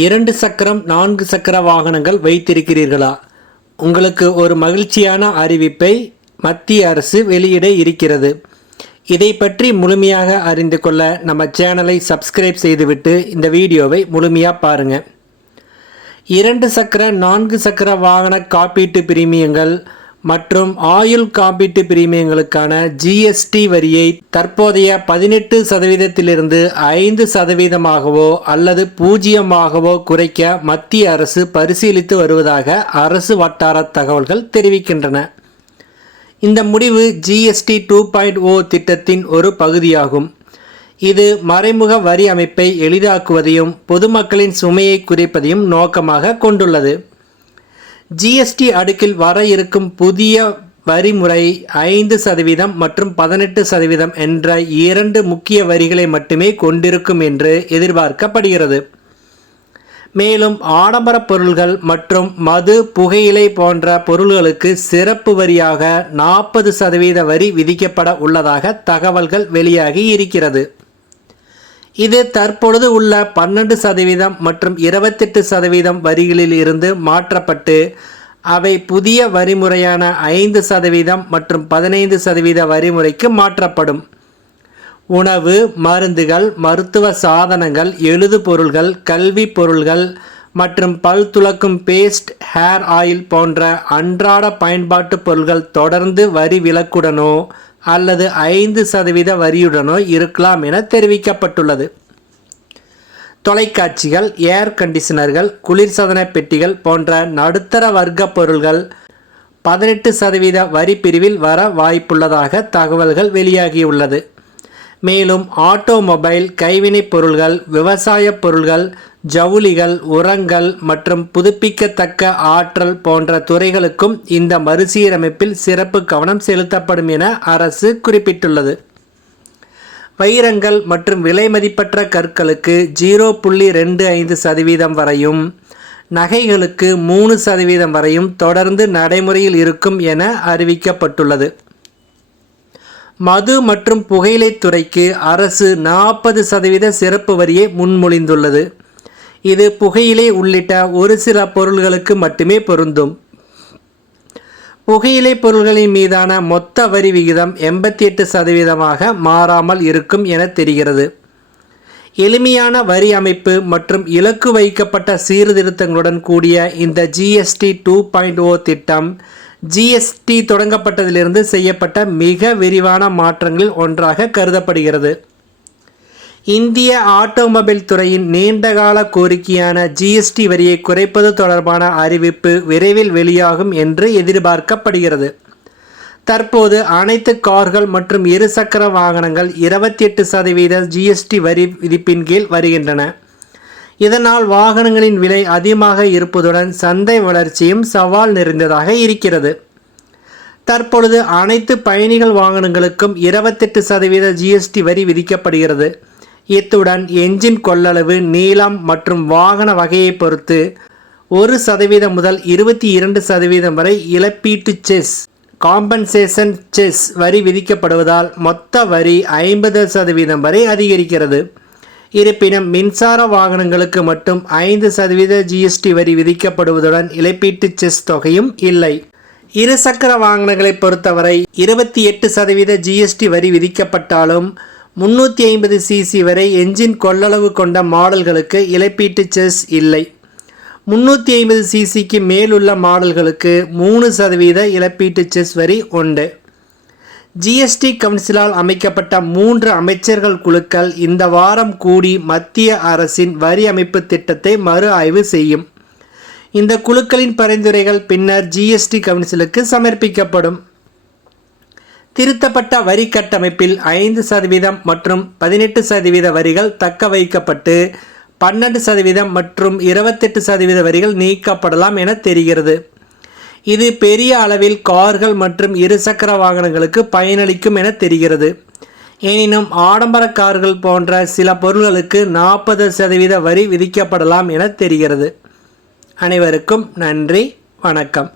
2 சக்கரம் 4 சக்கர வாகனங்கள் வைத்திருக்கிறீர்களா? உங்களுக்கு ஒரு மகிழ்ச்சியான அறிவிப்பை மத்திய அரசு வெளியிட இருக்கிறது. இதை பற்றி முழுமையாக அறிந்து கொள்ள நம்ம சேனலை சப்ஸ்கிரைப் செய்துவிட்டு இந்த வீடியோவை முழுமையாக பாருங்கள். 2 சக்கர 4 சக்கர வாகன காப்பீட்டு பிரீமியங்கள் மற்றும் ஆயுள் காப்பீட்டு பிரீமியங்களுக்கான ஜிஎஸ்டி வரியை தற்போதைய 18% 5% அல்லது 0% குறைக்க மத்திய அரசு பரிசீலித்து வருவதாக அரசு வட்டார தகவல்கள் தெரிவிக்கின்றன. இந்த முடிவு ஜிஎஸ்டி 2.0 திட்டத்தின் ஒரு பகுதியாகும். இது மறைமுக வரி அமைப்பை எளிதாக்குவதையும் பொதுமக்களின் சுமையை குறைப்பதையும் நோக்கமாக கொண்டுள்ளது. ஜிஎஸ்டி அடுக்கில் வர இருக்கும் புதிய வரிமுறை 5% மற்றும் 18% என்ற 2 முக்கிய வரிகளை மட்டுமே கொண்டிருக்கும் என்று எதிர்பார்க்கப்படுகிறது. மேலும் ஆடம்பர பொருள்கள் மற்றும் மது, புகையிலை போன்ற பொருள்களுக்கு சிறப்பு வரியாக 40% வரி விதிக்கப்பட உள்ளதாக தகவல்கள் வெளியாகி இருக்கிறது. இது தற்பொழுது உள்ள 12% மற்றும் 28% வரிகளில் இருந்து மாற்றப்பட்டு அவை புதிய வரிமுறையான 5% மற்றும் 15% வரிமுறைக்கு மாற்றப்படும். உணவு, மருந்துகள், மருத்துவ சாதனங்கள், எழுது பொருள்கள், கல்வி பொருள்கள் மற்றும் பல் துலக்கும் பேஸ்ட், ஹேர் ஆயில் போன்ற அன்றாட பயன்பாட்டு பொருள்கள் தொடர்ந்து வரி விலக்குடனோ அல்லது 5% வரியுடனோ இருக்கலாம் என தெரிவிக்கப்பட்டுள்ளது. தொலைக்காட்சிகள், ஏர் கண்டிஷனர்கள், குளிர்சாதன பெட்டிகள் போன்ற நடுத்தர வர்க்க பொருள்கள் 18% வரி பிரிவில் வர வாய்ப்புள்ளதாக தகவல்கள் வெளியாகியுள்ளது. மேலும் ஆட்டோமொபைல், கைவினைப் பொருள்கள், விவசாய பொருள்கள், ஜவுளிகள், உரங்கள் மற்றும் புதுப்பிக்கத்தக்க ஆற்றல் போன்ற துறைகளுக்கும் இந்த மறுசீரமைப்பில் சிறப்பு கவனம் செலுத்தப்படும் என அரசு குறிப்பிட்டுள்ளது. வைரங்கள் மற்றும் விலைமதிப்பற்ற கற்களுக்கு 0.25% வரையும், நகைகளுக்கு 3% வரையும் தொடர்ந்து நடைமுறையில் இருக்கும் என அறிவிக்கப்பட்டுள்ளது. மது மற்றும் புகையிலைத் துறைக்கு அரசு 40% சிறப்பு வரியை முன்மொழிந்துள்ளது. இது புகையிலை உள்ளிட்ட ஒரு சில பொருள்களுக்கு மட்டுமே பொருந்தும். புகையிலை பொருள்களின் மீதான மொத்த வரி விகிதம் 88% மாறாமல் இருக்கும் என தெரிகிறது. எளிமையான வரி அமைப்பு மற்றும் இலக்கு வைக்கப்பட்ட சீர்திருத்தங்களுடன் கூடிய இந்த ஜிஎஸ்டி 2.0 திட்டம் ஜிஎஸ்டி தொடங்கப்பட்டதிலிருந்து செய்யப்பட்ட மிக விரிவான மாற்றங்களில் ஒன்றாக கருதப்படுகிறது. இந்திய ஆட்டோமொபைல் துறையின் நீண்டகால கோரிக்கையான ஜிஎஸ்டி வரியை குறைப்பது தொடர்பான அறிவிப்பு விரைவில் வெளியாகும் என்று எதிர்பார்க்கப்படுகிறது. தற்போது அனைத்து கார்கள் மற்றும் இருசக்கர வாகனங்கள் 28% ஜிஎஸ்டி வரி விதிப்பின் கீழ் வருகின்றன. இதனால் வாகனங்களின் விலை அதிகமாக இருப்பதுடன் சந்தை வளர்ச்சியும் சவால் நிறைந்ததாக இருக்கிறது. தற்பொழுது அனைத்து பயணிகள் வாகனங்களுக்கும் 28% ஜிஎஸ்டி வரி விதிக்கப்படுகிறது. இத்துடன் என்ஜின் கொள்ளளவு, நீளம் மற்றும் வாகன வகையை பொறுத்து 1% முதல் 22% வரை இழப்பீட்டு செஸ் காம்பன்சேஷன் செஸ் வரி விதிக்கப்படுவதால் மொத்த வரி 50% வரை அதிகரிக்கிறது. இருப்பினும் மின்சார வாகனங்களுக்கு மட்டும் 5% ஜிஎஸ்டி வரி விதிக்கப்படுவதுடன் இழப்பீட்டு செஸ் தொகையும் இல்லை. இருசக்கர வாகனங்களை பொறுத்தவரை 28% ஜிஎஸ்டி வரி விதிக்கப்பட்டாலும் 350 சிசி வரை என்ஜின் கொள்ளளவு கொண்ட மாடல்களுக்கு இழப்பீட்டு செஸ் இல்லை. 350 சிசிக்கு மேலுள்ள மாடல்களுக்கு 3% இழப்பீட்டு செஸ் வரி உண்டு. ஜிஎஸ்டி கவுன்சிலால் அமைக்கப்பட்ட 3 அமைச்சர்கள் குழுக்கள் இந்த வாரம் கூடி மத்திய அரசின் வரி அமைப்பு திட்டத்தை மறு ஆய்வு செய்யும். இந்த குழுக்களின் பரிந்துரைகள் பின்னர் ஜிஎஸ்டி கவுன்சிலுக்கு சமர்ப்பிக்கப்படும். திருத்தப்பட்ட வரி கட்டமைப்பில் 5% மற்றும் 18% வரிகள் தக்க வைக்கப்பட்டு 12% மற்றும் 28% வரிகள் நீக்கப்படலாம் என தெரிகிறது. இது பெரிய அளவில் கார்கள் மற்றும் இருசக்கர வாகனங்களுக்கு பயனளிக்கும் என தெரிகிறது. எனினும் ஆடம்பர கார்கள் போன்ற சில பொருட்களுக்கு 40% வரி விதிக்கப்படலாம் என தெரிகிறது. அனைவருக்கும் நன்றி, வணக்கம்.